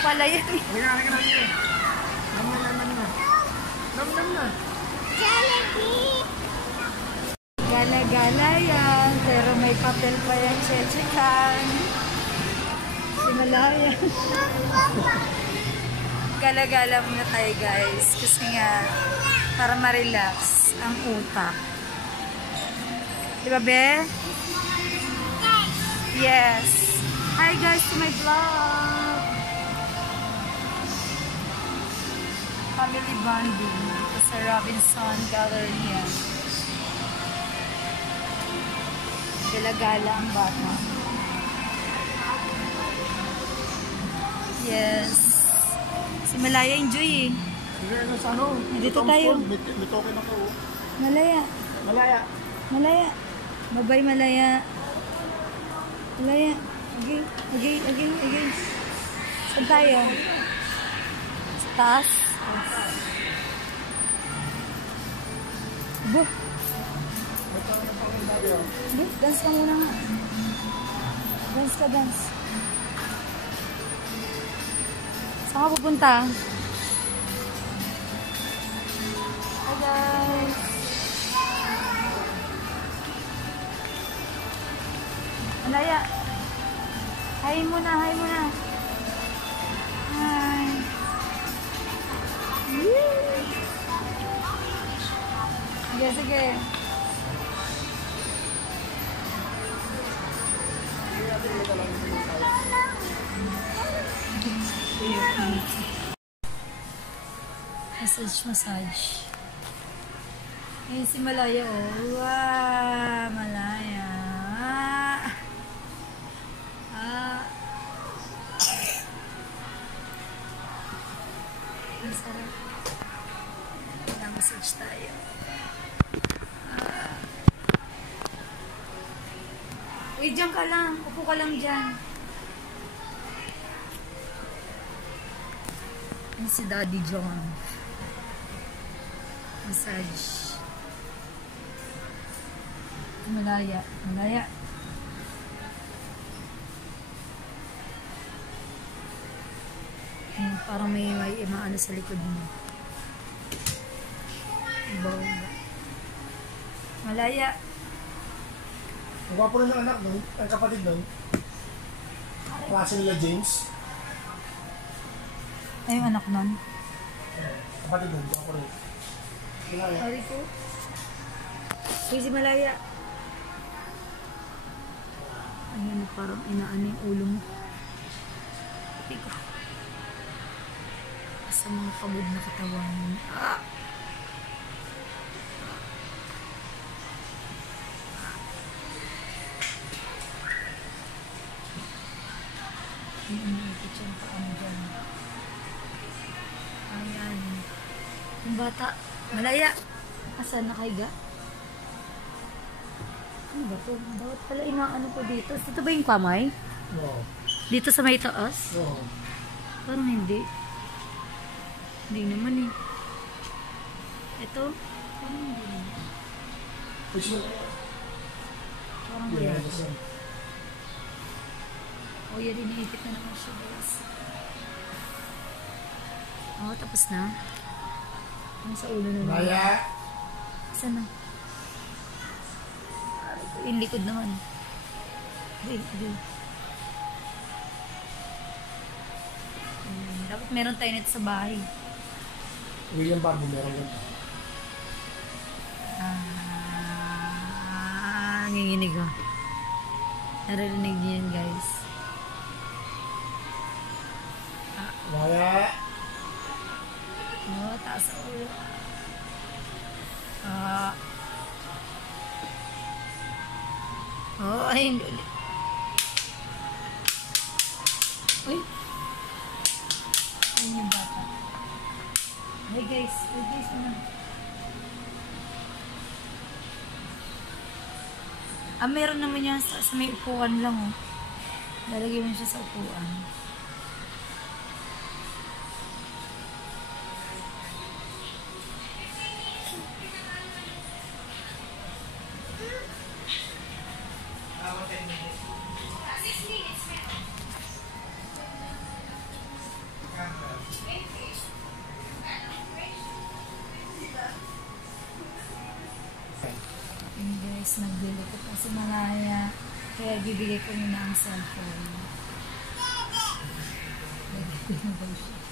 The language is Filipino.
pala yan. Halika na. Nam na. Jollibee! Gala-gala yan. Pero may papel pa yan, chechekan. Sinala yan. Gala-gala muna tayo guys. Kasi nga, para ma-relax ang utak. Diba, be? Yes. Hi guys to my vlog. Family bonding sa Robinson Galleria. Gala-gala ang bata. Yes. Si Malaya enjoy eh. Dito tayo. May token ako. Malaya. Bye-bye Malaya. Malaya. Okay. Saan tayo? Sa taas? Abo. Dance ka muna nga. Dance. Saan ka pupunta? Hi guys. Malaya. Hi muna. Hi. Sige. Massage. Ayan si Malaya, oh. Wow, Malaya. Ang sarap. Massage tayo. Uy, dyan ka lang. Upo ka lang dyan. Ayan si Daddy John. Massage. Malaya. Ayan, parang may maano sa likod mo. Bongga. Malaya. Magwapo rin ng anak nun, ang kapatid nun. Klase nila James. Ay, yung anak nun? Kapatid nun, magwapo rin. Sorry po. Si Malaya. Ayun, parang inaano yung ulo mo. Ika. Sa mga pagod na katawan. Iniikot yung paano dyan. Ayan. Yung bata. Malaya. Asan nakahiga? Ano ba ito? Dapat pala inaano ko dito. Ito ba yung kamay? Oo. Dito sa may taas? Oo. Parang hindi. Hindi naman eh. Ito? Parang hindi naman. Parang wala. O yan, iniipit na naman siya guys. Tapos na. Ano sa ulo na naman? Malaya! Saan na? Yung likod naman. Wait. Dapat meron tayo nito sa bahay. William Barbie meron yun. Nanginginig oh. Narinig niyo yan guys. Malaya! Taas sa ulo. Ayun ulit. Uy. Ayun yung bata. Hey guys. Meron naman yan sa may upuan lang oh. Lalagyan mo siya sa upuan. Yun guys, nagbili ko pa si Malaya. Kaya bibigay ko muna ang cellphone. Nagpili na daw siya.